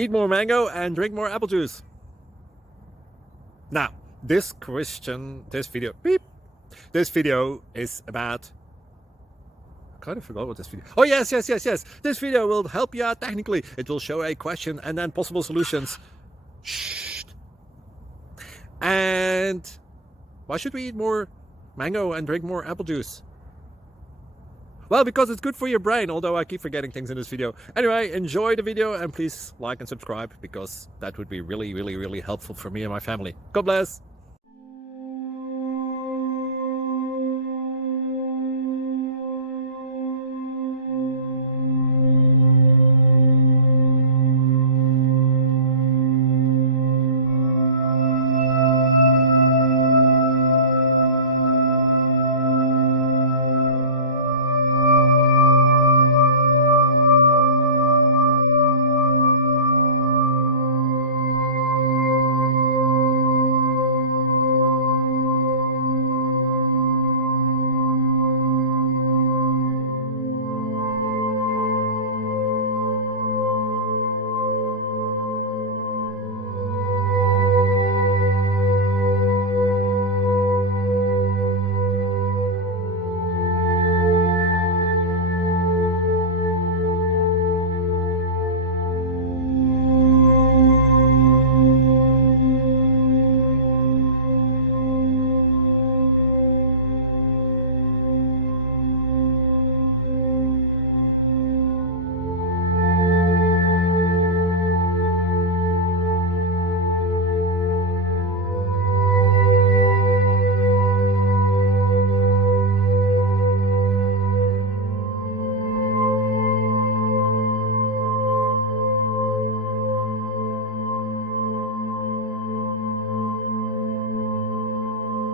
Eat more mango and drink more apple juice. Now, this video is about, I kind of forgot what this video. Oh, yes. This video will help you out technically. It will show a question and then possible solutions. Shh. And why should we eat more mango and drink more apple juice? Well, because it's good for your brain, although I keep forgetting things in this video. Anyway, enjoy the video and please like and subscribe, because that would be really helpful for me and my family. God bless.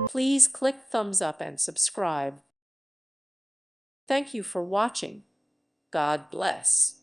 Please click thumbs up and subscribe. Thank you for watching. God bless.